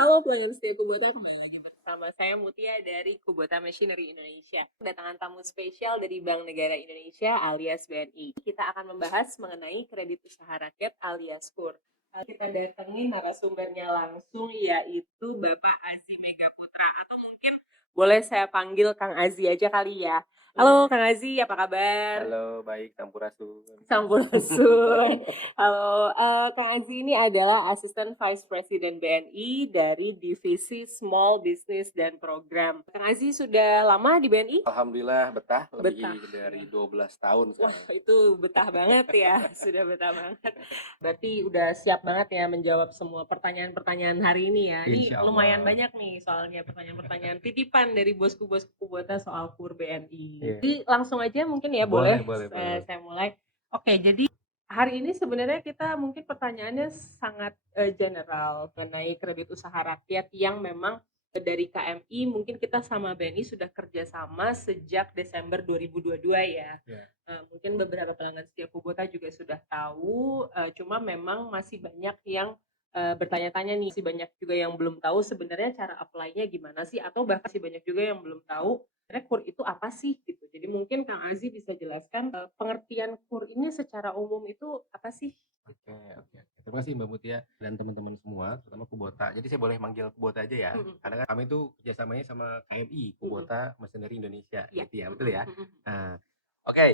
Halo pelanggan setia Kubota, kembali lagi bersama saya Mutia dari Kubota Machinery Indonesia. Kedatangan tamu spesial dari Bank Negara Indonesia alias BNI. Kita akan membahas mengenai kredit usaha rakyat alias KUR. Kita datangi narasumbernya langsung yaitu Bapak Azi Megaputra, atau mungkin boleh saya panggil Kang Azi aja kali ya. Halo Kang Azi, apa kabar? Halo, baik, Sampurasun. Sampurasun. Halo, Kang Azi ini adalah Asisten Vice President BNI dari Divisi Small Business dan Program. Kang Azi sudah lama di BNI? Alhamdulillah betah Betah. lebih dari 12 tahun Wah, sekarang. itu betah banget ya. Sudah betah banget. Berarti udah siap banget ya menjawab semua pertanyaan-pertanyaan hari ini ya. Ini Insya lumayan Allah. banyak nih soalnya pertanyaan-pertanyaan titipan dari bosku-bosku Kubota soal KUR BNI. Iya. Jadi langsung aja mungkin ya Boleh, boleh boleh, boleh. saya mulai. Oke, jadi hari ini sebenarnya kita mungkin pertanyaannya sangat general mengenai kredit usaha rakyat yang memang dari KMI mungkin kita sama BNI sudah kerjasama sejak Desember 2022 ya. Ya. Mungkin beberapa pelanggan setia Kubota juga sudah tahu, cuma memang masih banyak yang bertanya-tanya nih, masih banyak juga yang belum tahu sebenarnya cara apply-nya gimana sih, atau bahkan masih banyak juga yang belum tahu sebenarnya KUR itu apa sih gitu. Jadi mungkin Kang Azi bisa jelaskan pengertian KUR ini secara umum itu apa sih? Oke, oke. Terima kasih Mbak Mutia dan teman-teman semua, terutama Kubota. Jadi saya boleh manggil Kubota aja ya, Mm-mm. karena kan kami tuh kerjasamanya sama KMI, Kubota Machinery Indonesia, Iya. gitu ya, betul ya? Mm-mm. Nah, oke.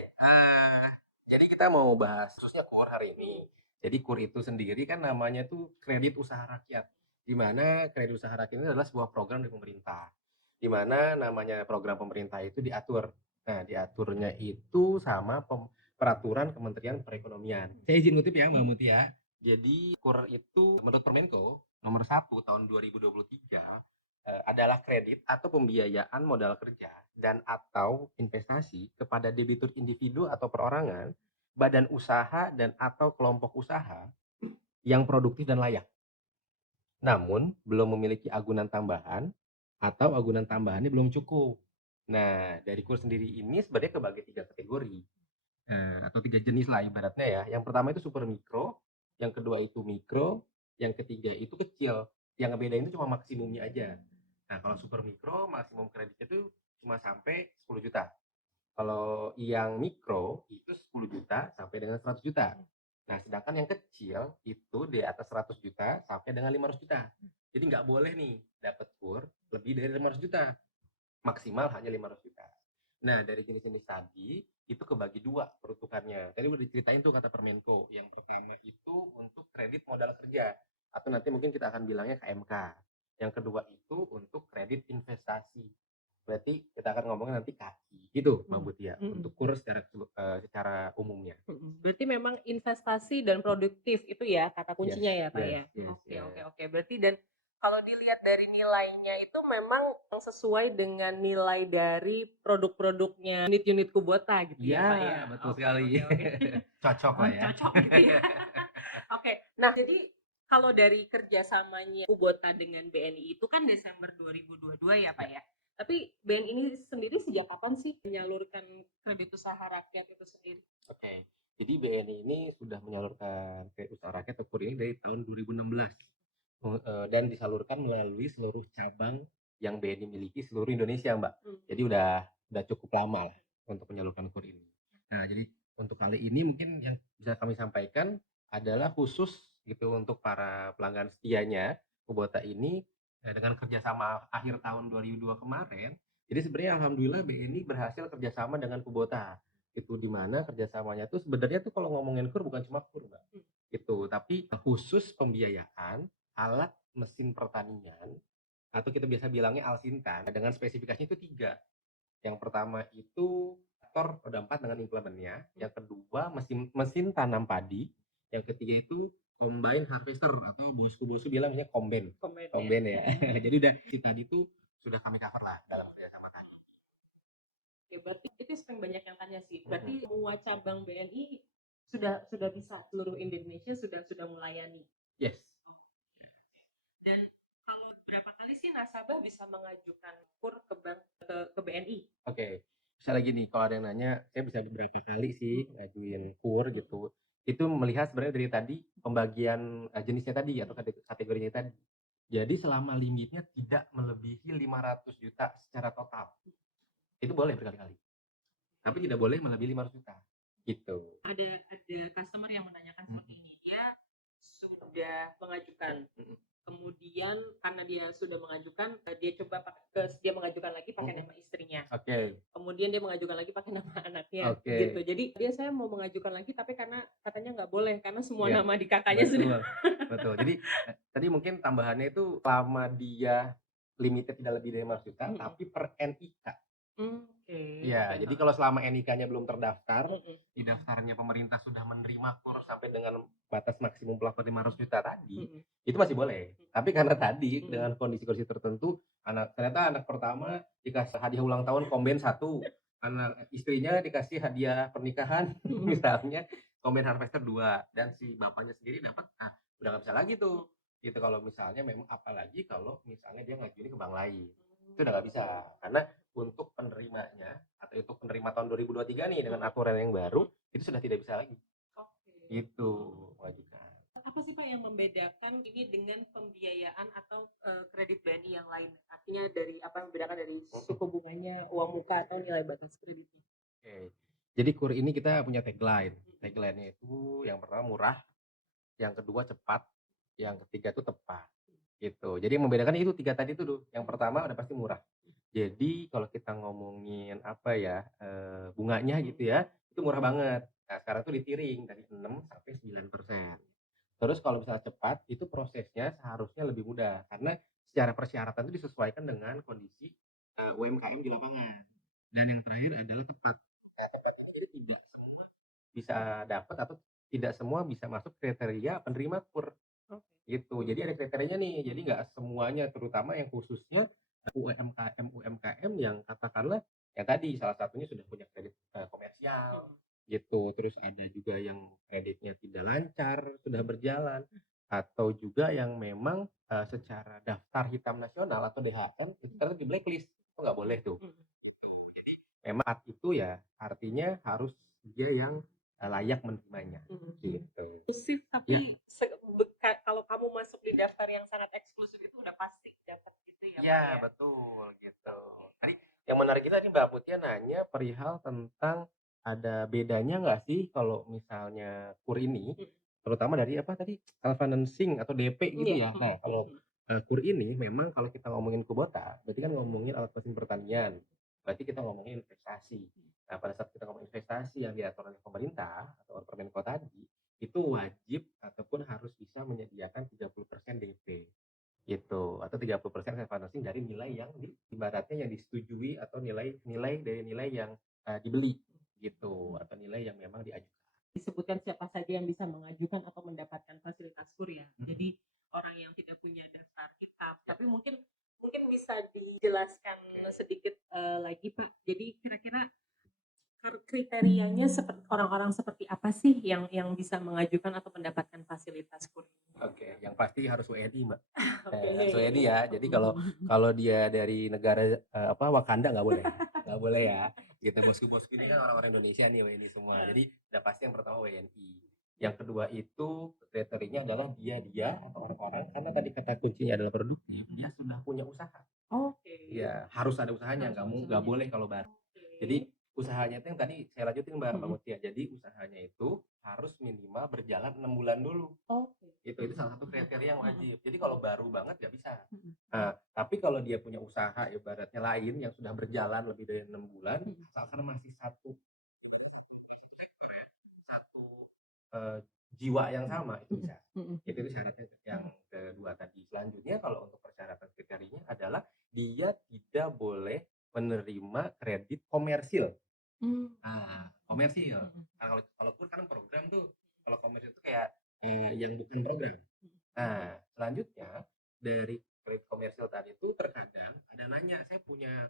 Jadi kita mau bahas khususnya KUR hari ini. Jadi KUR itu sendiri kan namanya tuh kredit usaha rakyat, di mana kredit usaha rakyat ini adalah sebuah program dari pemerintah, di mana namanya program pemerintah itu diatur. Nah, diaturnya itu sama peraturan Kementerian Perekonomian. Saya izin ngutip ya Mbak Mutia. Jadi KUR itu menurut Permenko nomor 1 tahun 2023 adalah kredit atau pembiayaan modal kerja dan atau investasi kepada debitur individu atau perorangan, badan usaha dan atau kelompok usaha yang produktif dan layak. Namun belum memiliki agunan tambahan atau agunan tambahannya belum cukup. Nah, dari KUR sendiri ini sebenarnya kebagi 3 kategori. Atau 3 jenis lah ibaratnya ya. Yang pertama itu super mikro, yang kedua itu mikro, yang ketiga itu kecil. Yang ngebedain itu cuma maksimumnya aja. Nah, kalau super mikro maksimum kreditnya itu cuma sampai 10 juta. Kalau yang mikro itu 10 juta sampai dengan 100 juta. Nah, sedangkan yang kecil itu di atas 100 juta sampai dengan 500 juta. Jadi nggak boleh nih dapat KUR lebih dari 500 juta. Maksimal hanya 500 juta. Nah, dari jenis-jenis tadi itu kebagi dua peruntukannya. Tadi udah diceritain tuh kata Permenko. Yang pertama itu untuk kredit modal kerja atau nanti mungkin kita akan bilangnya KMK. Yang kedua itu untuk kredit investasi. Berarti kita akan ngomongin nanti kaki. Gitu, Mbak Mutia, untuk KUR secara umumnya. Berarti memang investasi dan produktif itu ya kata Yes, kuncinya ya Kak yes, ya? yes, Oke, oke, yes. oke. Berarti dan kalau dilihat dari nilainya itu memang sesuai dengan nilai dari produk-produknya unit-unit Kubota gitu ya Pak ya? Iya, betul Oke, sekali. oke, oke. Cocok lah ya. Cocok gitu ya. Oke, nah jadi kalau dari kerjasamanya Kubota dengan BNI itu kan Desember 2022 ya Pak ya? Tapi BNI ini sendiri sejak kapan sih menyalurkan kredit usaha rakyat itu sendiri? Oke, jadi BNI ini sudah menyalurkan kredit usaha rakyat atau KUR ini dari tahun 2016. Dan disalurkan melalui seluruh cabang yang BNI miliki seluruh Indonesia, Mbak. Jadi udah cukup lama lah untuk menyalurkan KUR ini. Nah, jadi untuk kali ini mungkin yang bisa kami sampaikan adalah khusus gitu untuk para pelanggan setianya Kubota ini dengan kerjasama akhir tahun 2002 kemarin. Jadi sebenarnya alhamdulillah BNI berhasil kerjasama dengan Kubota. Itu di mana kerjasamanya tuh sebenarnya tuh kalau ngomongin KUR bukan cuma KUR, Mbak. Gitu, tapi khusus pembiayaan alat mesin pertanian atau kita biasa bilangnya Alsintan dengan spesifikasinya itu 3. Yang pertama itu traktor roda 4 dengan implementnya, yang kedua mesin mesin tanam padi, yang ketiga itu combine harvester atau bosku-bosku bilangnya combine. Combine ya. Jadi udah tadi itu sudah kami cover lah dalam kerjasama tadi. Oke, berarti itu yang banyak yang tanya sih. Berarti semua cabang BNI sudah bisa seluruh Indonesia sudah melayani. Yes. Dan kalau berapa kali sih nasabah bisa mengajukan KUR ke bank ke BNI? Oke, misalnya gini, kalau ada yang nanya, saya bisa beberapa kali sih ngajuin KUR gitu. Itu melihat sebenarnya dari tadi pembagian jenisnya tadi atau kategorinya tadi. Jadi selama limitnya tidak melebihi 500 juta secara total, itu boleh berkali-kali. Tapi tidak boleh melebihi 500 juta, gitu. Ada customer yang menanyakan seperti ini, dia sudah mengajukan, kemudian karena dia sudah mengajukan, dia mengajukan lagi pakai nama istrinya. Oke. Kemudian dia mengajukan lagi pakai nama anaknya, Oke. gitu. Jadi saya mau mengajukan lagi, tapi karena katanya nggak boleh karena semua Iya, nama di kakaknya sudah. betul. Jadi tadi mungkin tambahannya itu selama dia limitnya tidak lebih dari 500 juta, tapi per NIK. Oke. Iya, jadi kalau selama NIK-nya belum terdaftar, Mm-mm. di daftarnya pemerintah sudah menerima kur sampai dengan batas maksimum plafon 500 juta tadi, Mm-mm. itu masih boleh. Tapi karena tadi Mm-mm. dengan kondisi-kondisi tertentu, ternyata anak pertama dikasih hadiah ulang tahun komben 1, anak istrinya dikasih hadiah pernikahan misalnya komben harvester 2, dan si bapaknya sendiri dapat, udah nggak bisa lagi tuh. Gitu kalau misalnya memang, apalagi kalau misalnya dia ngajuin ke bank lain. Itu udah nggak bisa. Karena untuk penerimanya atau untuk penerima tahun 2023 nih dengan aturan yang baru, itu sudah tidak bisa lagi. Gitu, mengajukan. Apa sih Pak yang membedakan ini dengan pembiayaan atau kredit BNI yang lain? Artinya dari apa yang membedakan dari suku bunganya, uang muka atau nilai batas kreditnya? Oke. Jadi KUR ini kita punya tagline. Tagline-nya itu yang pertama murah, yang kedua cepat, yang ketiga itu tepat. Gitu. Jadi yang membedakan itu 3 tadi itu tuh. Yang pertama udah pasti murah. Jadi kalau kita ngomongin apa ya, bunganya gitu ya, itu murah banget. Nah, sekarang tuh ditiring dari 6 sampai 9%. Terus kalau misalnya cepat, itu prosesnya seharusnya lebih mudah karena secara persyaratan itu disesuaikan dengan kondisi UMKM di lapangan. Dan yang terakhir adalah tepat. Nah, tepat ini jadi tidak semua bisa dapat atau tidak semua bisa masuk kriteria penerima KUR. Gitu. Jadi ada kriterianya nih. Jadi nggak semuanya, terutama yang khususnya UMKM yang katakanlah yang tadi salah satunya sudah punya kredit komersial gitu. Terus ada juga yang kreditnya tidak lancar, sudah berjalan, atau juga yang memang secara daftar hitam nasional atau DHN itu ternyata di blacklist. Itu nggak boleh tuh. Memang itu ya artinya harus dia yang layak menerimanya. Gitu. Eksklusif Ya. tapi kalau kamu masuk di daftar yang sangat eksklusif itu udah pasti dapat gitu ya Pak Iya, ya? betul gitu. Tadi yang menarik itu tadi Mbak Mutia nanya perihal tentang ada bedanya nggak sih kalau misalnya KUR ini, terutama dari apa tadi, self financing atau DP gitu ya. Nah, kalau KUR ini memang kalau kita ngomongin Kubota, berarti kan ngomongin alat mesin pertanian. Berarti kita ngomongin investasi. Nah, pada saat kita ngomong investasi yang diatur oleh pemerintah atau Permenko tadi, itu wajib ataupun harus bisa menyediakan 30% DP gitu, atau 30% self financing dari nilai yang ibaratnya yang disetujui atau nilai dari nilai yang dibeli gitu, atau nilai yang memang diajukan. Disebutkan siapa saja yang bisa mengajukan atau mendapatkan fasilitas KUR ya. Jadi orang yang tidak punya daftar hitam. Tapi mungkin bisa dijelaskan sedikit lagi Pak. Jadi kira-kira kriterianya seperti orang-orang seperti apa sih yang bisa mengajukan atau mendapatkan fasilitas KUR? Oke, yang pasti harus WNI, Mbak. Oke. Harus WNI ya. Jadi kalau dia dari negara apa Wakanda nggak boleh. Nggak boleh ya. Gitu, bosku-bosku ini kan orang-orang Indonesia nih WNI semua. Jadi udah pasti yang pertama WNI. Yang kedua itu kriterianya adalah dia atau orang-orang, karena tadi kata kuncinya adalah produktif, dia sudah punya usaha. Oke. Ya, harus ada usahanya, nggak boleh kalau baru. Jadi usahanya itu yang tadi saya lanjutin Mbak Mutia. Jadi usahanya itu harus minimal berjalan 6 bulan dulu. Itu salah satu kriteria yang wajib. Jadi kalau baru banget nggak bisa. Nah, tapi kalau dia punya usaha ibaratnya lain yang sudah berjalan lebih dari 6 bulan, asalkan masih satu jiwa yang sama, itu bisa. Itu syaratnya yang kedua tadi. Selanjutnya kalau untuk persyaratan kriterianya adalah dia tidak boleh menerima kredit komersil. Nah, komersil. Nah, kalau KUR kan program tuh, kalau komersil itu kayak yang bukan program. Nah, selanjutnya dari kredit komersil tadi itu terkadang ada nanya,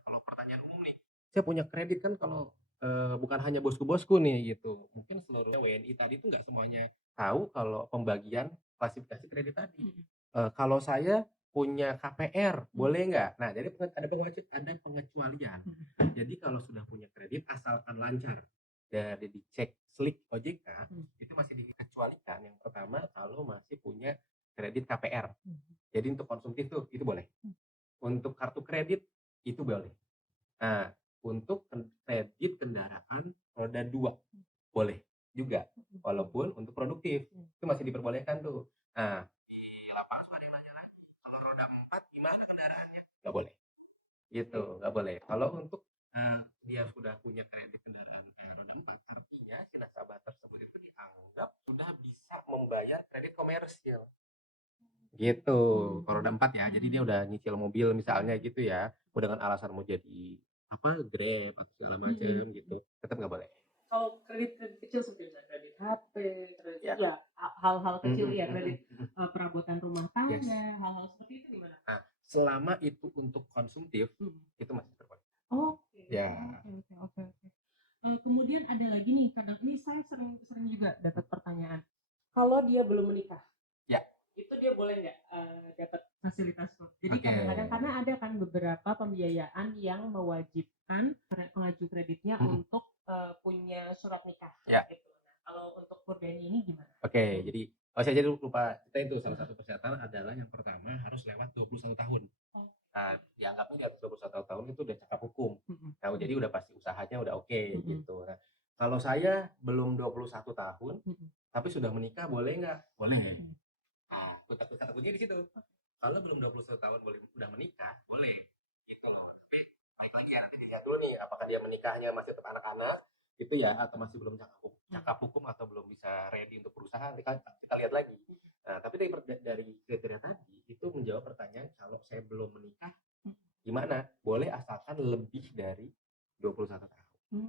kalau pertanyaan umum nih, saya punya kredit kan kalau bukan hanya bosku-bosku nih gitu. Mungkin seluruhnya WNI tadi itu nggak semuanya tahu kalau pembagian klasifikasi kredit tadi. Kalau saya punya KPR, boleh nggak? Nah, jadi ada pengecualian. Jadi kalau sudah punya kredit asalkan lancar dari dicek slik OJK, itu masih dikecualikan. Yang pertama kalau masih punya kredit KPR. Jadi jadi untuk konsumtif tuh itu boleh. Untuk kartu kredit itu boleh. Nah, untuk kredit kendaraan roda 2 boleh juga, walaupun untuk produktif itu masih diperbolehkan tuh. Nah, di lapangan ada yang nanya lagi, kalau roda 4 gimana kendaraannya? Nggak boleh, gitu, nggak boleh. Kalau untuk dia sudah punya kredit kendaraan roda 4, artinya si nasabah tersebut itu dianggap sudah bisa membayar kredit komersil. Gitu, kalau roda 4 ya. Jadi dia udah nyicil mobil misalnya gitu ya, dengan alasan mau jadi apa, Grab atau segala macam gitu, tetap nggak boleh. Kalau kredit kecil seperti kredit HP, kredit Ya. ya hal-hal kecil ya, Mhm, kredit perabotan rumah Yes. tangga, hal-hal seperti itu gimana? Nah, selama itu untuk konsumtif, itu masih terboleh. Oke, Ya. oke. Kemudian ada lagi nih, kadang ini saya sering sering juga dapat pertanyaan. Kalau dia belum menikah, Ya. itu dia boleh nggak dapat fasilitas tuh? Jadi Oke. kadang-kadang karena ada kan beberapa pembiayaan yang mewajibkan pengaju kreditnya untuk punya surat nikah. Ya. Gitu. Nah, kalau untuk Purbaini ini gimana? Oke, jadi saya jadi lupa cerita itu salah satu persyaratan adalah yang pertama harus lewat 21 tahun. Nah, dianggapnya di atas 21 tahun itu udah cakap hukum. Nah, jadi udah pasti usahanya udah oke gitu. Nah, kalau saya belum 21 tahun tapi sudah menikah boleh nggak? Boleh. Nah, kata kuncinya di situ. Kalau belum 21 tahun boleh udah menikah, boleh. Gitu. Tapi baik lagi ya nanti dilihat dulu nih apakah dia menikahnya masih tetap anak-anak gitu ya atau masih belum cakap hukum atau belum bisa ready untuk berusaha kita lihat lagi. Nah, tapi dari kriteria tadi itu menjawab pertanyaan kalau saya belum menikah gimana? Boleh asalkan lebih dari 21 tahun.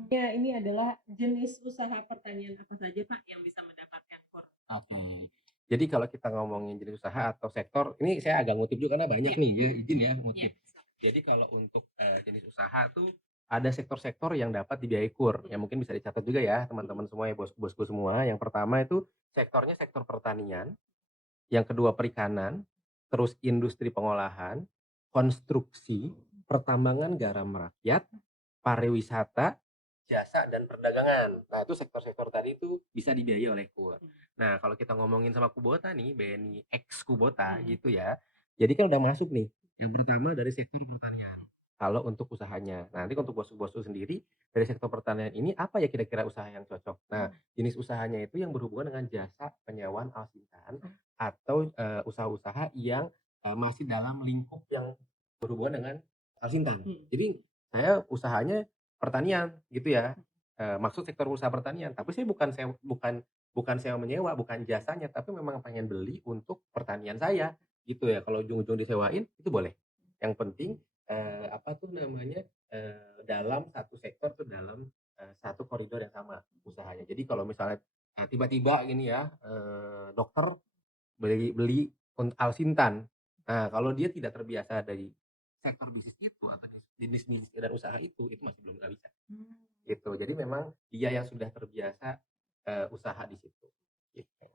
Ya, ini adalah jenis usaha pertanian apa saja Pak yang bisa mendapatkan Oke. Jadi kalau kita ngomongin jenis usaha atau sektor, ini saya agak ngutip juga karena banyak nih ya, izin ya ngutip. Jadi kalau untuk jenis usaha tuh ada sektor-sektor yang dapat dibiayai KUR. Ya mungkin bisa dicatat juga ya teman-teman semua ya bosku semua. Yang pertama itu sektornya sektor pertanian, yang kedua perikanan, terus industri pengolahan, konstruksi, pertambangan garam rakyat, pariwisata, jasa dan perdagangan. Nah, itu sektor-sektor tadi itu bisa dibiayai oleh KUR. Nah, kalau kita ngomongin sama Kubota nih, BNI X Kubota gitu ya. Jadi kan udah masuk nih. Yang pertama dari sektor pertanian. Kalau untuk usahanya. Nah, nanti untuk bosku-bosku sendiri dari sektor pertanian ini apa ya kira-kira usaha yang cocok? Nah, jenis usahanya itu yang berhubungan dengan jasa penyewaan alsintan atau usaha-usaha yang masih dalam lingkup yang berhubungan dengan alsintan. Jadi saya usahanya pertanian gitu ya. Maksud sektor usaha pertanian, tapi saya bukan sewa menyewa, bukan jasanya, tapi memang pengen beli untuk pertanian saya gitu ya. Kalau ujung-ujung disewain itu boleh. Yang penting apa tuh namanya dalam satu sektor tuh dalam satu koridor yang sama usahanya. Jadi kalau misalnya tiba-tiba gini ya dokter beli beli alsintan. Nah, kalau dia tidak terbiasa dari sektor bisnis itu atau jenis bisnis dan usaha itu masih belum nggak bisa. Gitu. Jadi memang dia yang sudah terbiasa usaha di situ. Gitu.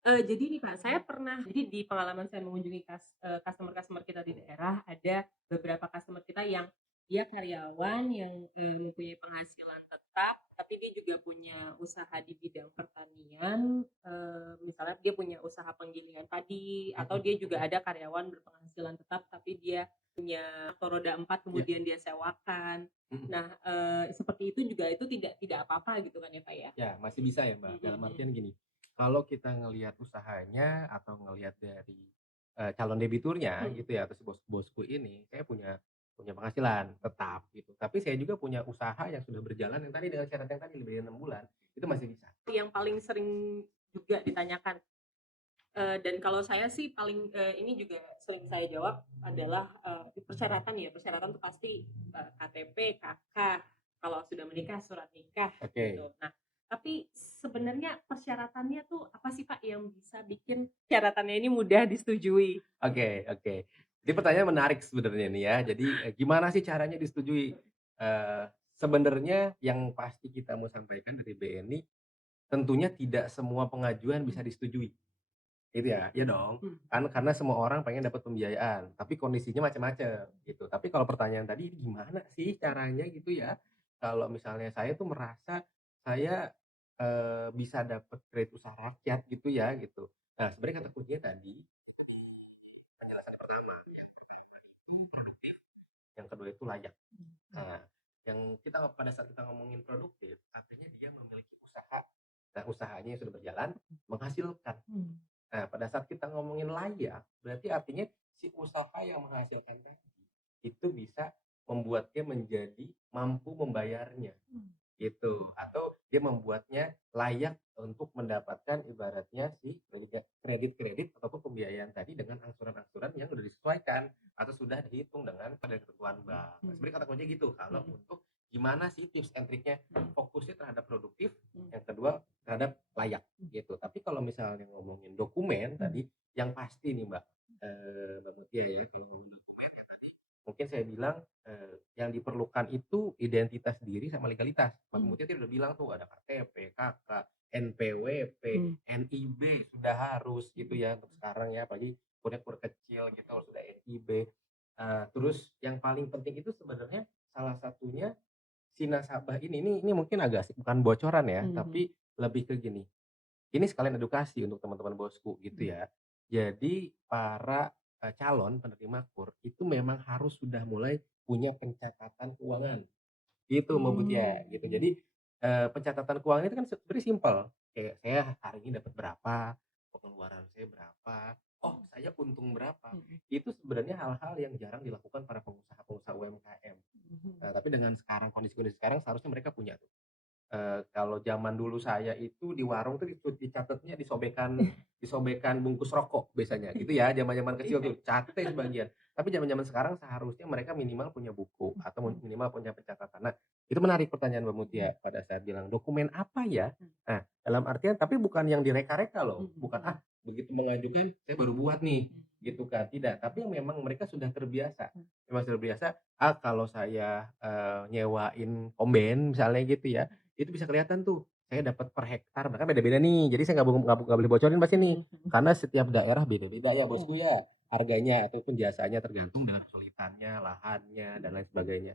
Jadi nih Pak, saya pernah jadi di pengalaman saya mengunjungi customer-customer kita di daerah, ada beberapa customer kita yang dia karyawan yang mempunyai penghasilan tetap, tapi dia juga punya usaha di bidang pertanian, misalnya dia punya usaha penggilingan padi, atau dia juga ada karyawan berpenghasilan tetap, tapi dia punya motor roda 4 kemudian dia sewakan. Nah, seperti itu juga itu tidak apa-apa gitu kan ya Pak ya? Ya, masih bisa ya Mbak. Dalam artian gini, kalau kita ngelihat usahanya atau ngelihat dari calon debiturnya gitu ya, atau si bosku ini, saya punya penghasilan tetap gitu. Tapi saya juga punya usaha yang sudah berjalan yang tadi dengan syarat yang tadi lebih dari 6 bulan, itu masih bisa. Yang paling sering juga ditanyakan dan kalau saya sih paling ini juga sering saya jawab adalah persyaratan ya, persyaratan itu pasti KTP, KK, kalau sudah menikah surat nikah gitu. Nah, tapi sebenarnya persyaratannya tuh apa sih Pak yang bisa bikin persyaratannya ini mudah disetujui? Oke. Ini pertanyaan menarik sebenarnya nih ya. Jadi gimana sih caranya disetujui? Sebenarnya yang pasti kita mau sampaikan dari BNI, tentunya tidak semua pengajuan bisa disetujui. Gitu ya? Iya dong. Kan karena semua orang pengen dapat pembiayaan, tapi kondisinya macam-macam gitu. Tapi kalau pertanyaan tadi gimana sih caranya gitu ya? Kalau misalnya saya tuh merasa saya bisa dapat kredit usaha rakyat gitu ya gitu. Nah, sebenarnya kata kuncinya tadi penjelasan pertama yang itu produktif, yang kedua itu layak. Nah, yang kita pada saat kita ngomongin produktif, artinya dia memiliki usaha. Nah, usahanya yang sudah berjalan menghasilkan. Nah, pada saat kita ngomongin layak, berarti artinya si usaha yang menghasilkan tadi itu bisa membuatnya menjadi mampu membayarnya gitu, atau dia membuatnya layak untuk mendapatkan ibaratnya si kredit ataupun pembiayaan tadi dengan angsuran-angsuran yang sudah disesuaikan atau sudah dihitung dengan pada ketentuan bank. Nah, sebenarnya kata kuncinya gitu. Kalau untuk gimana sih tips and triknya, fokusnya terhadap produktif, yang kedua terhadap layak gitu. Tapi kalau misalnya ngomongin dokumen tadi, yang pasti nih Mbak, Mbak Mutia ya, kalau ngomongin dokumen ya tadi mungkin saya bilang yang diperlukan itu identitas diri sama legalitas. Mbak Mutia tadi udah bilang tuh ada KTP, KK, NPWP, NIB sudah harus gitu ya untuk sekarang ya, apalagi kur kecil gitu harus sudah NIB. Terus yang paling penting itu sebenarnya salah satunya si nasabah ini mungkin agak bukan bocoran ya, tapi lebih ke gini. Ini sekalian edukasi untuk teman-teman bosku gitu ya. Jadi para calon penerima KUR itu memang harus sudah mulai punya pencatatan keuangan. Gitu Mbak Mutia gitu. Jadi pencatatan keuangan itu kan sebenarnya simpel. Kayak saya hari ini dapat berapa, pengeluaran saya berapa, oh saya untung berapa. Itu sebenarnya hal-hal yang jarang dilakukan para pengusaha-pengusaha UMKM. Tapi dengan sekarang kondisi-kondisi sekarang seharusnya mereka punya tuh. Kalau zaman dulu saya itu di warung tuh dicatatnya disobekan bungkus rokok biasanya gitu ya, zaman-zaman kecil tuh catet sebagian. Tapi zaman-zaman sekarang seharusnya mereka minimal punya buku atau minimal punya pencatatan. Nah, itu menarik pertanyaan Mbak Mutia pada saat bilang dokumen apa ya? Nah, dalam artian tapi bukan yang direka-reka loh, bukan begitu mengajukan saya baru buat nih gitu kan, tidak. Tapi yang memang mereka sudah terbiasa. Memang sudah terbiasa, kalau saya nyewain komben misalnya gitu ya, itu bisa kelihatan tuh saya dapat per hektar bahkan beda-beda nih, jadi saya nggak boleh bocorin pasti nih karena setiap daerah beda-beda ya bosku ya harganya ataupun jasanya tergantung dengan kesulitannya, lahannya dan lain sebagainya.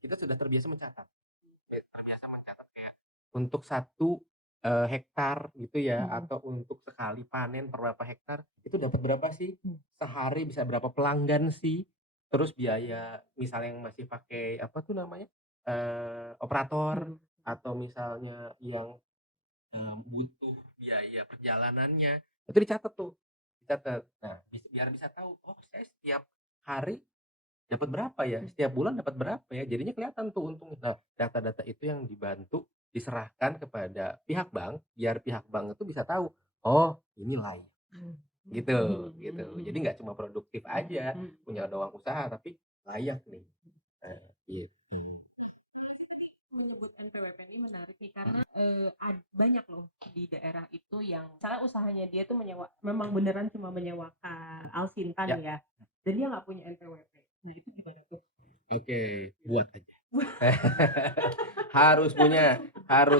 Kita sudah terbiasa mencatat, kayak untuk satu hektar gitu ya atau untuk sekali panen per berapa hektar itu dapat berapa sih, sehari bisa berapa pelanggan sih, terus biaya misalnya yang masih pakai apa tuh namanya operator atau misalnya yang butuh biaya perjalanannya, itu dicatat tuh, dicatat. Nah, biar bisa tahu, oh saya setiap hari dapat berapa ya, setiap bulan dapat berapa ya, jadinya kelihatan tuh untung. Nah, data-data itu yang dibantu diserahkan kepada pihak bank, biar pihak bank itu bisa tahu, oh ini layak, gitu, gitu. Jadi nggak cuma produktif aja, punya doang usaha, tapi layak nih. Nah, gitu. Menyebut NPWP ini menarik nih karena banyak loh di daerah itu yang misalnya usahanya dia tuh memang beneran cuma menyewakan Alsintan ya, dan dia nggak punya NPWP. Nah itu gimana tuh? Oke, buat aja. harus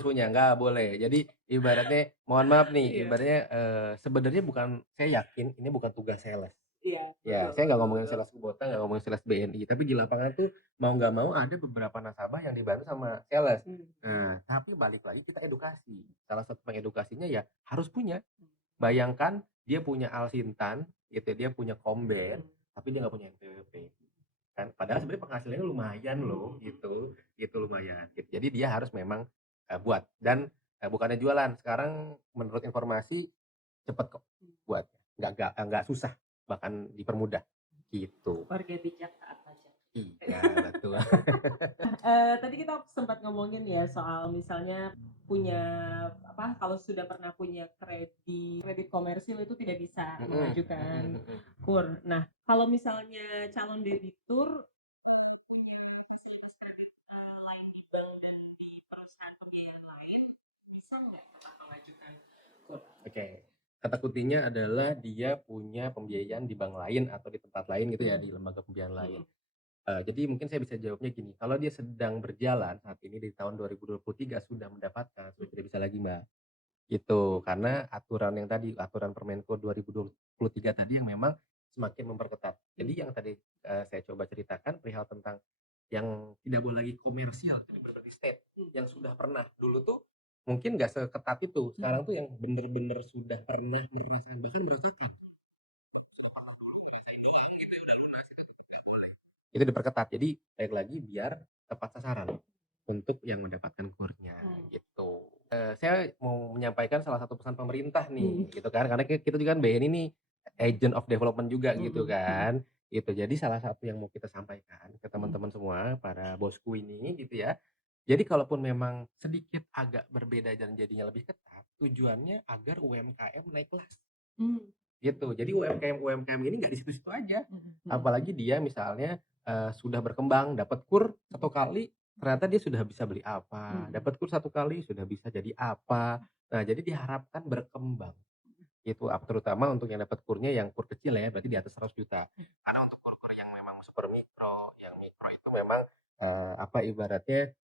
punya, nggak boleh. Jadi ibaratnya, mohon maaf nih, ibaratnya sebenarnya bukan, saya yakin ini bukan tugas sales. Iya. Ya, saya nggak ngomongin sales Kubota, nggak ngomongin sales BNI, tapi di lapangan tuh mau nggak mau ada beberapa nasabah yang dibantu sama sales. Nah, tapi balik lagi kita edukasi. Salah satu pengedukasinya ya harus punya. Bayangkan dia punya Alsintan, gitu, dia punya Komben, tapi dia nggak punya NPWP. Kan padahal sebenarnya penghasilannya lumayan loh gitu lumayan gitu. Jadi dia harus memang buat dan bukannya jualan, sekarang menurut informasi cepet kok buat, nggak susah, bahkan dipermudah gitu. Warga bijak taat pajak. Iya betul. Tadi kita sempat ngomongin ya soal misalnya punya apa, kalau sudah pernah punya kredit komersil itu tidak bisa mengajukan KUR. Nah, kalau misalnya calon debitur lain di bank dan di perusahaan pembiayaan lain, bisa nggak tetap mengajukan KUR? Oke. Kata kuntinya adalah dia punya pembiayaan di bank lain atau di tempat lain gitu ya, di lembaga pembiayaan lain. Jadi mungkin saya bisa jawabnya gini, kalau dia sedang berjalan saat ini di tahun 2023 sudah mendapatkan, sudah tidak bisa lagi Mbak, gitu. Karena aturan yang tadi, aturan Permenko 2023 tadi yang memang semakin memperketat. Jadi yang tadi saya coba ceritakan perihal tentang yang tidak boleh lagi komersial, jadi berarti state, yang sudah pernah dulu tuh mungkin nggak seketat itu. Sekarang tuh yang bener-bener sudah pernah merasakan, bahkan merasakan Itu diperketat. Jadi balik lagi biar tepat sasaran untuk yang mendapatkan kurnya gitu. Saya mau menyampaikan salah satu pesan pemerintah nih gitu kan, karena kita juga kan BNI nih agent of development juga gitu kan. Gitu. Jadi salah satu yang mau kita sampaikan ke teman-teman semua, para bosku ini gitu ya. Jadi kalaupun memang sedikit agak berbeda dan jadinya lebih ketat, tujuannya agar UMKM naik kelas. Gitu. Jadi UMKM ini nggak di situ-situ aja. Apalagi dia misalnya sudah berkembang, dapat kur satu kali, ternyata dia sudah bisa beli apa, dapat kur satu kali sudah bisa jadi apa. Nah, jadi diharapkan berkembang. Itu terutama untuk yang dapat kurnya yang kur kecil ya, berarti di atas 100 juta. Karena untuk kur-kur yang memang super mikro, yang mikro itu memang apa ibaratnya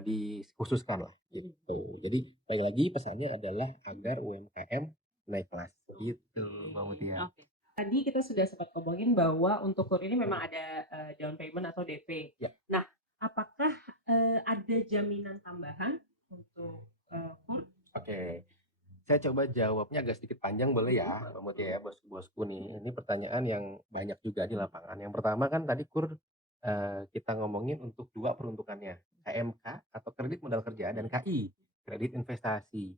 dikhususkan lah gitu. Jadi balik lagi pesannya adalah agar UMKM naik kelas gitu, Mbak Mutia. Oke. Tadi kita sudah sempat ngomongin bahwa untuk kur ini memang ada down payment atau DP. Ya. Nah, apakah ada jaminan tambahan untuk kur? Oke. Saya coba jawabnya agak sedikit panjang boleh ya, Mbak Mutia ya, bosku-bosku nih. Ini pertanyaan yang banyak juga di lapangan. Yang pertama kan tadi kur kita ngomongin untuk dua peruntukannya, KMK atau kredit modal kerja dan KI, kredit investasi.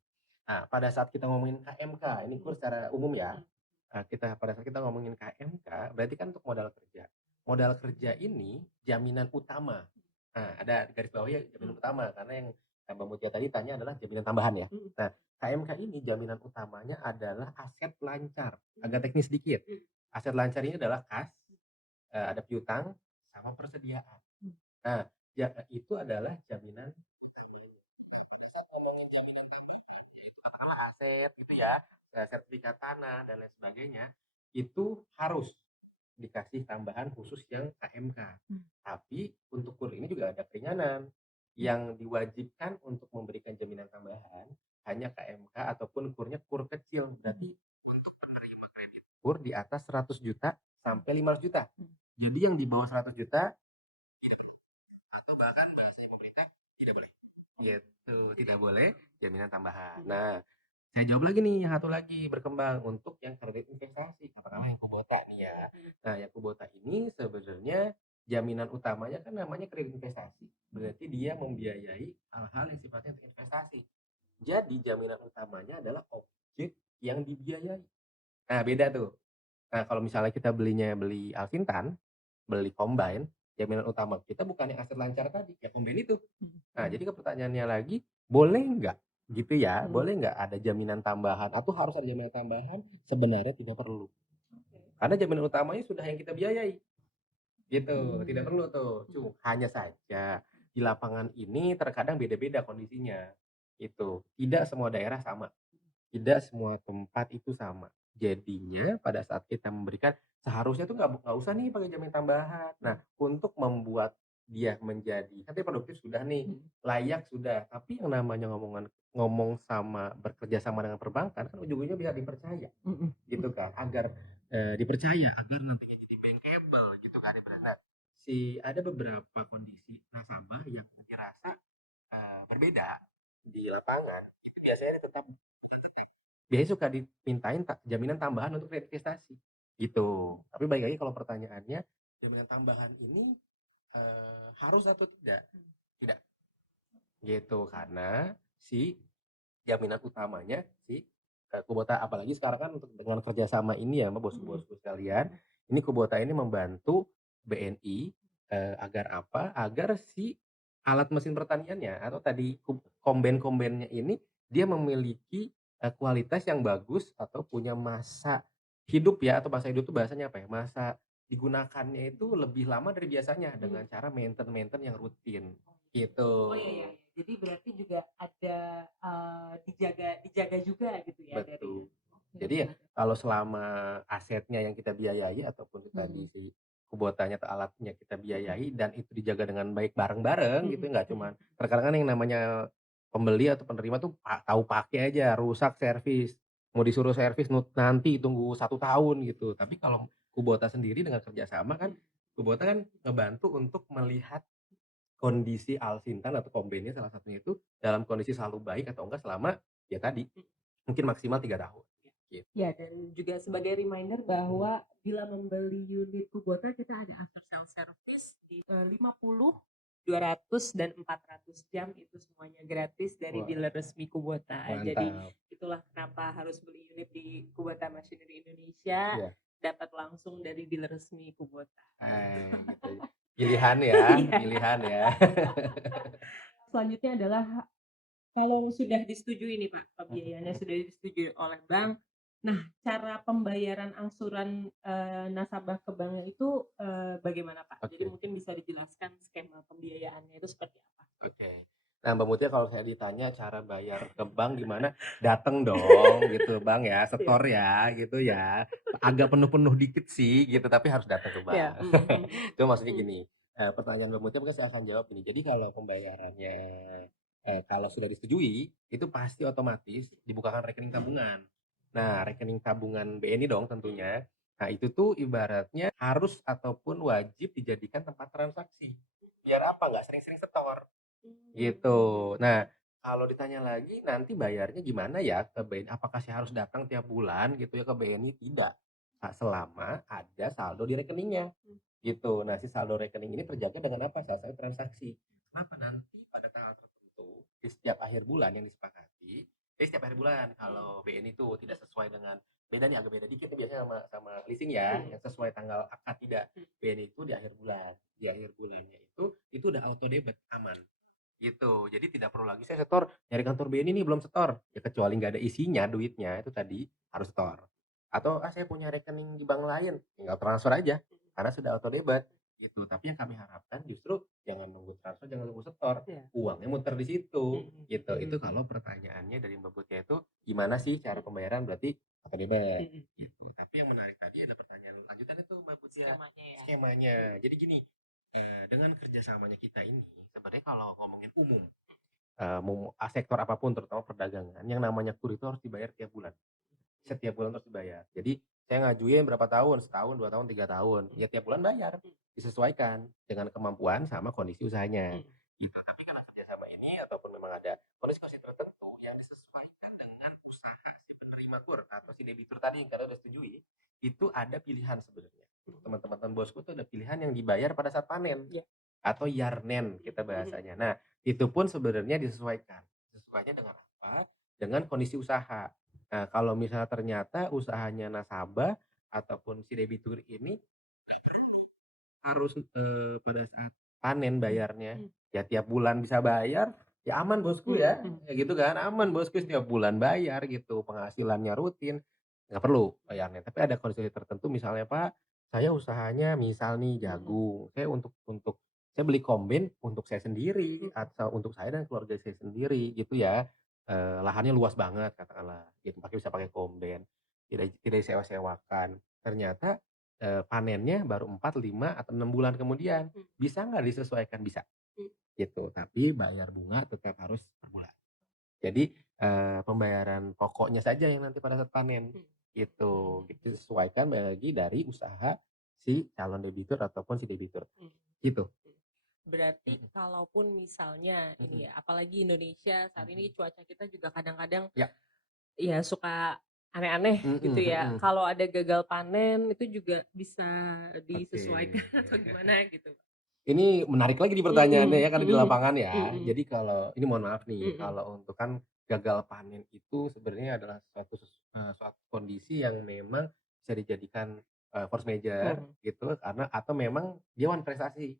Nah, pada saat kita ngomongin KMK, ini kur secara umum ya. Pada saat kita ngomongin KMK, berarti kan untuk modal kerja. Modal kerja ini jaminan utama. Nah, ada garis bawahnya jaminan utama karena yang Mbak Mutia tadi tanya adalah jaminan tambahan ya. Nah, KMK ini jaminan utamanya adalah aset lancar. Agak teknis sedikit. Aset lancar ini adalah kas, ada piutang, sama persediaan. Nah, itu adalah jaminan. Saat ngomongin jaminan katakanlah aset gitu ya, sertifikat tanah dan lain sebagainya, itu harus dikasih tambahan khusus yang KMK. Tapi untuk kur ini juga ada keringanan. Yang diwajibkan untuk memberikan jaminan tambahan hanya KMK ataupun kurnya kur kecil. Berarti untuk penerima kredit kur di atas 100 juta sampai 500 juta. Jadi yang di bawah 100 juta atau bahkan bahasa pemerintah tidak boleh. Gitu, tidak boleh jaminan tambahan. Nah, saya jawab lagi nih, yang satu lagi berkembang untuk yang kredit investasi, katakanlah yang Kubota nih ya. Nah, yang Kubota ini sebenarnya jaminan utamanya kan namanya kredit investasi. Berarti dia membiayai hal-hal yang sifatnya untuk investasi. Jadi jaminan utamanya adalah objek yang dibiayai. Nah, beda tuh. Nah, kalau misalnya kita beli Alsintan, beli Combine, jaminan utama kita bukan yang aset lancar tadi, ya Combine itu. Nah, jadi ke pertanyaannya lagi, boleh nggak gitu ya, boleh nggak ada jaminan tambahan atau harus ada jaminan tambahan? Sebenarnya tidak perlu. Karena jaminan utamanya sudah yang kita biayai. Gitu, tidak perlu tuh. Hanya saja di lapangan ini terkadang beda-beda kondisinya. Itu, tidak semua daerah sama. Tidak semua tempat itu sama. Jadinya pada saat kita memberikan seharusnya tuh nggak usah nih pakai jaminan tambahan. Nah, untuk membuat dia menjadi kan tadi produktif sudah nih, layak sudah, tapi yang namanya ngomong sama bekerja sama dengan perbankan kan ujung-ujungnya biar dipercaya. Gitu kan, agar dipercaya, agar nantinya jadi bankable gitu kan ibaratnya. Nah, ada beberapa kondisi nasabah yang dirasa berbeda di lapangan, itu biasanya tetap biasanya suka dimintain jaminan tambahan untuk investasi gitu. Tapi balik lagi kalau pertanyaannya jaminan tambahan ini harus atau tidak? Tidak. Gitu karena si jaminan utamanya si Kubota apalagi sekarang kan untuk dengan kerjasama ini ya Mbak bos-bosku sekalian, ini Kubota ini membantu BNI agar apa? Agar si alat mesin pertaniannya atau tadi komben-kombennya ini dia memiliki kualitas yang bagus atau punya masa hidup ya atau masa hidup itu bahasanya apa ya? Masa digunakannya itu lebih lama dari biasanya dengan cara maintenance yang rutin gitu. Oh iya, iya. Jadi berarti juga ada dijaga juga gitu ya dari. Betul. Jadi ya kalau selama asetnya yang kita biayai ataupun tadi si Kubotanya atau alatnya kita biayai dan itu dijaga dengan baik bareng-bareng gitu nggak cuma terkadang kan yang namanya pembeli atau penerima tuh tahu pakai aja rusak servis mau disuruh servis nanti tunggu 1 tahun gitu tapi kalau Kubota sendiri dengan kerjasama kan Kubota kan ngebantu untuk melihat kondisi Alsintan atau kombennya salah satunya itu dalam kondisi selalu baik atau enggak selama ya tadi mungkin maksimal 3 tahun. gitu. Ya, dan juga sebagai reminder bahwa bila membeli unit Kubota kita ada after sale service di 50, 200 dan 400 jam itu semuanya gratis dari Wah, dealer resmi Kubota. Jadi mantap. itulah kenapa harus beli unit di Kubota Machinery Indonesia, Iya. dapat langsung dari dealer resmi Kubota. Gitu. Pilihan ya, Iya. pilihan ya. Selanjutnya adalah kalau sudah disetujui nih Pak, pembiayaannya sudah disetujui oleh bank. Nah, cara pembayaran angsuran nasabah ke bank itu bagaimana Pak? Jadi Oke. mungkin bisa dijelaskan skema pembiayaannya itu seperti apa? Oke. Nah, Mbak Mutia kalau saya ditanya cara bayar ke bank gimana, dateng dong gitu Bang ya, Iya. setor ya gitu ya. Agak penuh-penuh dikit sih gitu, tapi harus datang ke Ya. bank. Itu maksudnya gini, pertanyaan Mbak Mutia mungkin saya akan jawab ini. Jadi kalau pembayarannya kalau sudah disetujui, itu pasti otomatis dibukakan rekening tabungan. Nah, rekening tabungan BNI dong tentunya. Nah, itu tuh ibaratnya harus ataupun wajib dijadikan tempat transaksi. Biar apa? Nggak sering-sering setor. Gitu. Nah, kalau ditanya lagi nanti bayarnya gimana ya ke BNI? Apakah saya harus datang tiap bulan gitu ya ke BNI? Tidak. Selama ada saldo di rekeningnya. Gitu. Nah, si saldo rekening ini terjaga dengan apa? Salah satu transaksi. Kenapa nanti pada tanggal tertentu di setiap akhir bulan yang disepakati, jadi setiap akhir bulan kalau BNI itu tidak sesuai dengan beda nih agak beda dikit nih biasanya sama leasing ya, yang sesuai tanggal akad tidak. BNI itu di akhir bulan. Di akhir bulannya itu udah auto debit aman gitu. Jadi tidak perlu lagi saya setor, nyari kantor BNI nih belum setor. Ya kecuali nggak ada isinya duitnya itu tadi harus setor. Atau saya punya rekening di bank lain, tinggal transfer aja karena sudah auto debit gitu. Tapi yang kami harapkan justru jangan nunggu transfer, jangan nunggu setor. Ya. Uangnya muter di situ gitu. Itu kalau pertanyaannya dari Mbak Putih itu gimana sih cara pembayaran berarti auto debit gitu. Tapi yang menarik tadi ada pertanyaan lanjutan itu Mbak Putih skemanya. Jadi gini, dengan kerjasamanya kita ini sebenarnya kalau ngomongin umum sektor apapun terutama perdagangan yang namanya kur itu harus dibayar tiap bulan, setiap bulan harus dibayar. Jadi saya ngajuin berapa tahun, setahun, 2 tahun, 3 tahun, ya tiap bulan bayar, disesuaikan dengan kemampuan sama kondisi usahanya gitu. Tapi karena kerjasama ini ataupun memang ada kondisi-kondisi tertentu yang disesuaikan dengan usaha si penerima kur atau si debitur tadi yang karena udah setujui, itu ada pilihan sebenarnya. Teman-teman bosku tuh ada pilihan yang dibayar pada saat panen atau yarnen kita bahasanya. Nah, itu pun sebenarnya disesuaikan. Sesuainya dengan apa? Dengan kondisi usaha. Nah, kalau misalnya ternyata usahanya nasabah ataupun si debitur ini harus pada saat panen bayarnya, ya tiap bulan bisa bayar, ya aman bosku ya, ya gitu kan, aman bosku setiap bulan bayar gitu, penghasilannya rutin, nggak perlu bayarnya. Tapi ada kondisi tertentu misalnya Pak, saya usahanya misal nih jagung, saya untuk saya beli kombin untuk saya sendiri atau untuk saya dan keluarga saya sendiri gitu ya, lahannya luas banget katakanlah, gitu bisa pakai kombin, tidak tidak disewa-sewakan. Ternyata panennya baru 4 5 atau 6 bulan kemudian. Bisa nggak disesuaikan? Bisa, gitu. Tapi bayar bunga tetap harus per bulan. Jadi, pembayaran pokoknya saja yang nanti pada saat panen, gitu. Gitu disesuaikan bagi dari usaha si calon debitur ataupun si debitur, gitu. Berarti kalaupun misalnya ini ya, apalagi Indonesia saat ini cuaca kita juga kadang-kadang ya suka aneh-aneh gitu ya. Kalau ada gagal panen itu juga bisa disesuaikan atau gimana gitu. Ini menarik lagi di pertanyaannya ya karena di lapangan ya. Jadi kalau ini mohon maaf nih, kalau untuk kan gagal panen itu sebenarnya adalah suatu kondisi yang memang bisa dijadikan force major gitu karena atau memang dia wan prestasi.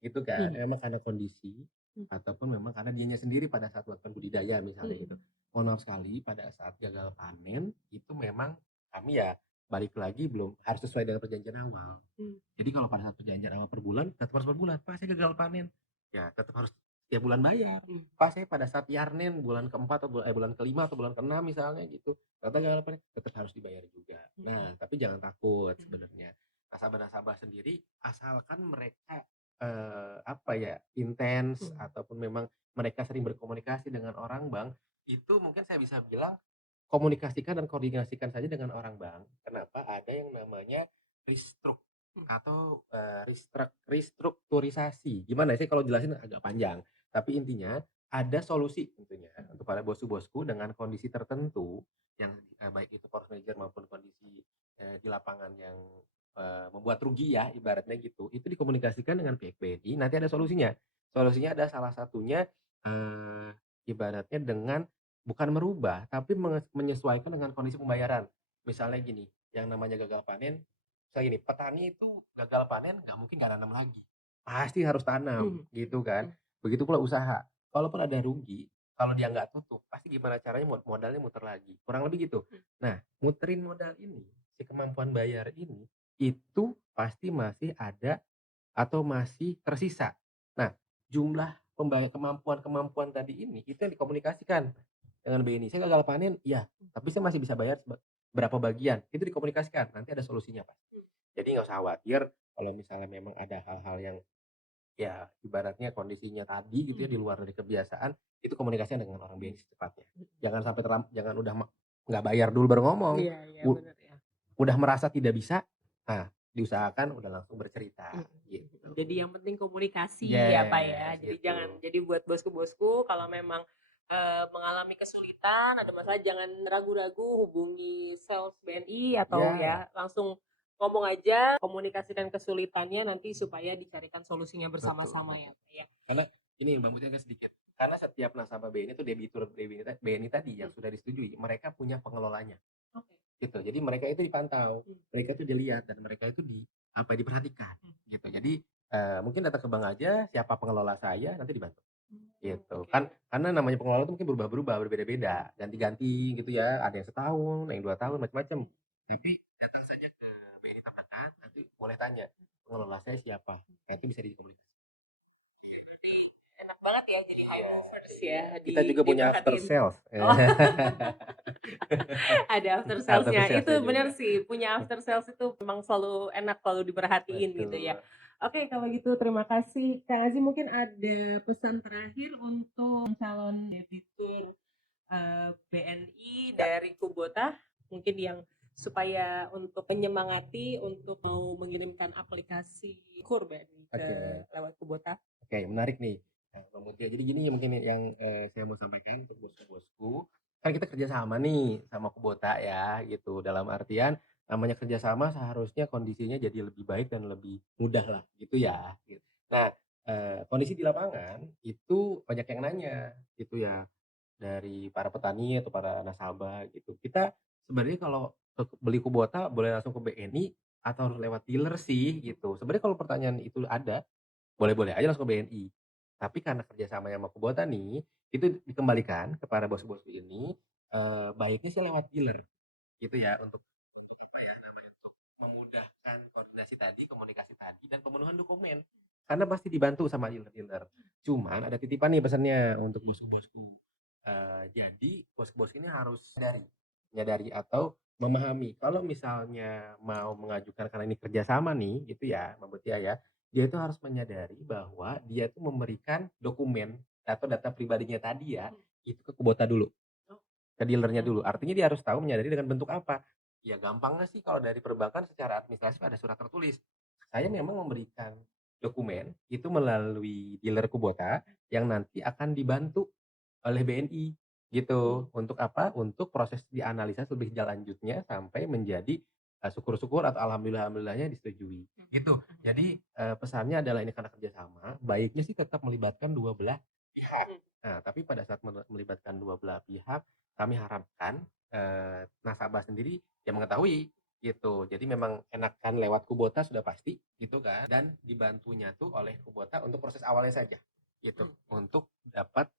Gitu kan. Memang karena kondisi ataupun memang karena dianya sendiri pada saat melakukan budidaya misalnya gitu. Mohon maaf sekali pada saat gagal panen itu memang kami ya balik lagi belum harus sesuai dengan perjanjian awal. Jadi kalau pada saat perjanjian awal per bulan, tetap harus per bulan. Pak saya gagal panen, ya tetap harus tiap bulan bayar. Pak saya pada saat yarnen bulan keempat atau bulan kelima atau bulan keenam misalnya gitu, ternyata gagal panen, tetap harus dibayar juga. Nah tapi jangan takut sebenarnya. Nasabah-nasabah sendiri asalkan mereka apa ya intens ataupun memang mereka sering berkomunikasi dengan orang bank, itu mungkin saya bisa bilang komunikasikan dan koordinasikan saja dengan orang bank. Kenapa? Ada yang namanya atau restrukturisasi. Gimana sih kalau jelasin agak panjang. Tapi intinya ada solusi tentunya untuk para bosku-bosku dengan kondisi tertentu yang, baik itu force major maupun kondisi, di lapangan yang, membuat rugi ya ibaratnya gitu, itu dikomunikasikan dengan pihak BNI, nanti ada solusinya. Solusinya ada salah satunya, eee, ibaratnya dengan bukan merubah, tapi menyesuaikan dengan kondisi pembayaran. Misalnya gini, yang namanya gagal panen, misalnya gini, petani itu gagal panen nggak mungkin nggak nanam lagi, pasti harus tanam, Mhm, gitu kan. mhm, Begitu pula usaha. Kalaupun ada rugi, kalau dia nggak tutup, pasti gimana caranya modalnya muter lagi, kurang lebih gitu. mhm. Nah, muterin modal ini, si kemampuan bayar ini, itu pasti masih ada atau masih tersisa. Nah, jumlah kemampuan-kemampuan tadi ini, itu yang dikomunikasikan dengan BNI. "Saya gagal panen," iya, tapi saya masih bisa bayar berapa bagian, itu dikomunikasikan, nanti ada solusinya, Pak. Jadi nggak usah khawatir kalau misalnya memang ada hal-hal yang ya, ibaratnya kondisinya tadi gitu ya, di Mhm. luar dari kebiasaan, itu komunikasinya dengan orang BNI secepatnya. Mhm. Jangan sampai jangan udah nggak bayar dulu baru ngomong, Iya iya, u bener ya. udah merasa tidak bisa, nah diusahakan udah langsung bercerita, Mhm, mhm. gitu. Jadi yang penting komunikasi ya, Pak, ya. Yes, Jadi jangan gitu. jadi buat bosku-bosku kalau memang, mengalami kesulitan, ada masalah jangan ragu-ragu hubungi sales BNI atau Ya, ya langsung ngomong aja, komunikasikan kesulitannya nanti supaya dicarikan solusinya betul bersama-sama ya, betul. Pak, ya. Karena ini Mbak Mutia agak sedikit, karena setiap nasabah BNI itu debitur BNI tadi yang Mhm, sudah disetujui, mereka punya pengelolanya. oke. Gitu, jadi mereka itu dipantau, Mhm, mereka itu dilihat dan mereka itu diperhatikan, mhm. gitu. Jadi, mungkin datang ke bank aja, siapa pengelola saya, nanti dibantu, gitu. Oke. Kan karena namanya pengelola itu mungkin berubah-berubah, berbeda-beda, ganti-ganti gitu ya, ada yang setahun, ada yang 2 tahun, macam-macam. Tapi datang saja ke BNI terdekat, nanti boleh tanya, "Pengelola saya siapa?" Nah, itu bisa dikomunikasikan. Enak banget ya jadi high Iya, movers ya kita juga punya after diperhatiin. sales. Oh. Ada after After sales-nya. Itu sales-nya bener juga. sih, punya after sales itu memang selalu enak kalau diperhatiin gitu ya. Betul. Oke, kalau gitu terima kasih. Kak Aziz mungkin ada pesan terakhir untuk calon debitur BNI Ya, dari Kubota, mungkin yang supaya untuk menyemangati untuk mau mengirimkan aplikasi KUR BNI ke oke. lewat Kubota. Oke, menarik nih, Mbak Mutia. Jadi gini mungkin yang, saya mau sampaikan untuk bosku-bosku, kan kita kerja sama nih sama Kubota ya gitu, dalam artian namanya kerja sama seharusnya kondisinya jadi lebih baik dan lebih mudah lah gitu ya, gitu. Nah, kondisi di lapangan itu banyak yang nanya gitu ya, dari para petani atau para nasabah gitu. Kita sebenarnya kalau beli Kubota boleh langsung ke BNI atau harus lewat dealer sih gitu. Sebenarnya kalau pertanyaan itu ada, boleh-boleh aja langsung ke BNI. Tapi karena kerjasamanya sama Kubota nih, itu dikembalikan kepada bos-bosku ini, baiknya sih lewat dealer, gitu ya, untuk apa ya namanya, untuk memudahkan koordinasi tadi, komunikasi tadi, dan pemenuhan dokumen. Karena pasti dibantu sama dealer-dealer. Cuman ada titipan nih pesannya untuk bosku-bosku. Jadi bos-bos ini harus menyadari atau memahami kalau misalnya mau mengajukan karena ini kerjasama nih, gitu ya, Mbak Mutia ya, dia itu harus menyadari bahwa dia itu memberikan dokumen atau data pribadinya tadi ya, itu ke Kubota dulu, ke dealer-nya dulu. Artinya dia harus tahu menyadari dengan bentuk apa. Ya gampangnya sih kalau dari perbankan secara administrasi ada surat tertulis. Saya memang memberikan dokumen itu melalui dealer Kubota yang nanti akan dibantu oleh BNI gitu. Untuk apa? Untuk proses dianalisa lebih lanjutnya sampai menjadi, syukur-syukur atau alhamdulillahnya disetujui, gitu. Jadi, pesannya adalah ini karena kerjasama, baiknya sih tetap melibatkan dua belah pihak. Nah, tapi pada saat melibatkan dua belah pihak, kami harapkan, nasabah sendiri ya mengetahui gitu. Jadi memang enakan lewat Kubota sudah pasti gitu kan, dan dibantunya tuh oleh Kubota untuk proses awalnya saja gitu, untuk dapat,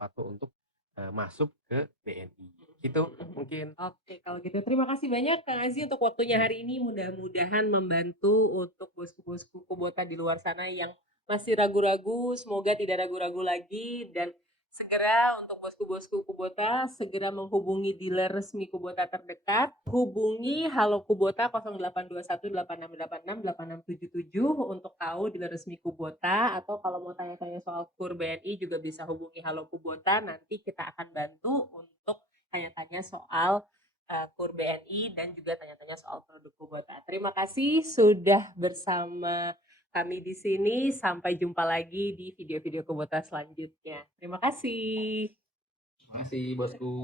atau untuk, masuk ke BNI. Gitu mungkin. Oke, kalau gitu terima kasih banyak Kang Aziz untuk waktunya hari ini. Mudah-mudahan membantu untuk bosku-bosku Kubota di luar sana yang masih ragu-ragu. Semoga tidak ragu-ragu lagi dan segera untuk bosku-bosku Kubota segera menghubungi dealer resmi Kubota terdekat. Hubungi Halo Kubota 0821 8686 8677 untuk tahu dealer resmi Kubota atau kalau mau tanya-tanya soal KUR BNI juga bisa hubungi Halo Kubota. Nanti kita akan bantu untuk tanya-tanya soal KUR BNI dan juga tanya-tanya soal produk Kubota. Terima kasih sudah bersama kami di sini. Sampai jumpa lagi di video-video Kubota selanjutnya. Terima kasih. Makasih bosku.